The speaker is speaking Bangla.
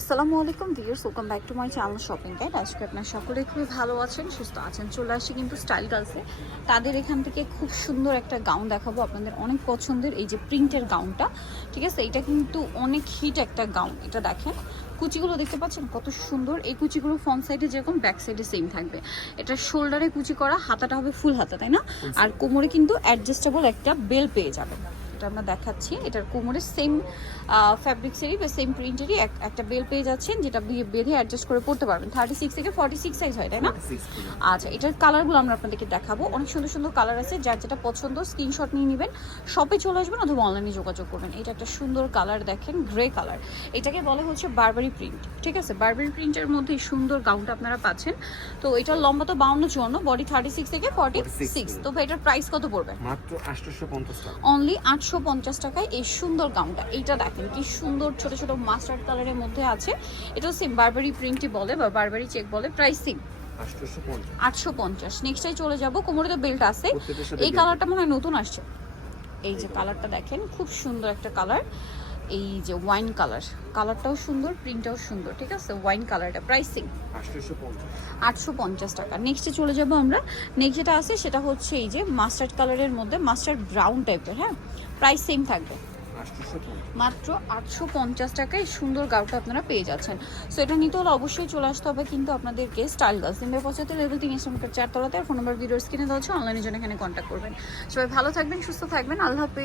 আসসালামু আলাইকুম viewers welcome back to my channel shopping guide আজকে আপনার সকলে খুবই ভালো আছেন সুস্থ আছেন চলে আসছি কিন্তু স্টাইল গার্লসে তাদের এখান থেকে খুব সুন্দর একটা গাউন দেখাবো আপনাদের অনেক পছন্দের এই যে প্রিন্টের গাউনটা ঠিক আছে? এটা কিন্তু অনেক হিট একটা গাউন এটা দেখেন। কুচিগুলো দেখতে পাচ্ছেন কত সুন্দর। এই কুচিগুলো ফ্রন্ট সাইডে যেরকম ব্যাক সাইডে সেম থাকবে। এটা শোল্ডারে কুচি করা হাতাটা হবে ফুল হাতা তাই না? আর কোমরে কিন্তু অ্যাডজাস্টেবল একটা বেল পেয়ে যাবেন। এটা আমরা দেখাচ্ছি এটার কোমরের সেম ফ্যাব্রিক্সেরই বা সেম প্রিন্টেরই একটা বেল পেয়ে যাচ্ছেন যেটা বেঁধে অ্যাডজাস্ট করে পড়তে পারবেন। থার্টি সিক্স থেকে ফর্টি সিক্স সাইজ হয় তাই না? আচ্ছা এটার কালারগুলো আমরা আপনাদেরকে দেখাবো। অনেক সুন্দর সুন্দর কালার আছে যার যেটা পছন্দ স্ক্রিনশট নিয়ে নেবেন। শপে চলে আসবেন অথবা অনলাইনে যোগাযোগ করবেন। এটা একটা সুন্দর কালার দেখেন গ্রে কালার এটাকে বলে হচ্ছে বারবারি প্রিন্ট ঠিক আছে? বারবারি প্রিন্টের মধ্যে সুন্দর গাউনটা আপনারা পাচ্ছেন। তো এটার লম্বা তো বাউন্ন চুয়ান্ন বডি থার্টি সিক্স থেকে ফর্টি সিক্স তো এটার প্রাইস কত পড়বে? মাত্র আটশোশো পঞ্চাশ টাকা। অনলি আটশো পঞ্চাশ টাকায় এই সুন্দর গাউনটা। এইটা দেখেন কি সুন্দর ছোট ছোট মাস্টার্ড কালারের মধ্যে আছে। এটা সেম বারবারি প্রিন্টই বলে বা বারবারি চেক বলে প্রাইস সেম আটশো পঞ্চাশ। নেক্সটাই চলে যাব কোমরে তো বেল্ট আছে। এই কালারটা মনে হয় নতুন আসছে। এই যে কালারটা দেখেন খুব সুন্দর একটা কালার এই যে ওয়াইন কালার কালারটাও সুন্দর প্রিন্টটাও সুন্দর, ঠিক আছে? ওয়াইন কালারটা প্রাইসিং আটশো পঞ্চাশ টাকা। নেক্সটে চলে যাব আমরা। নেক্সট যেটা আছে, সেটা হচ্ছে এই যে মাস্টার্ড কালারের মধ্যে মাস্টার্ড ব্রাউন টাইপের হ্যাঁ? প্রাইস সেম থাকবে। মাত্র আটশো পঞ্চাশ টাকায় সুন্দর গাউটা আপনারা পেয়ে যাচ্ছেন। সো এটা নিতে হলে অবশ্যই চলে আসতে হবে কিন্তু আপনাদেরকে স্টাইল গার্লস তিনবে পঁচাত্তর লেভেল তিন ইসলামকের চারতলাতে আর ফোন নাম্বার ভিডিওর স্ক্রিনে দেওয়া হচ্ছে অনলাইনের জন্য এখানে কন্ট্যাক্ট করবেন। সবাই ভালো থাকবেন, সুস্থ থাকবেন। আল্লাহ হাফেজ।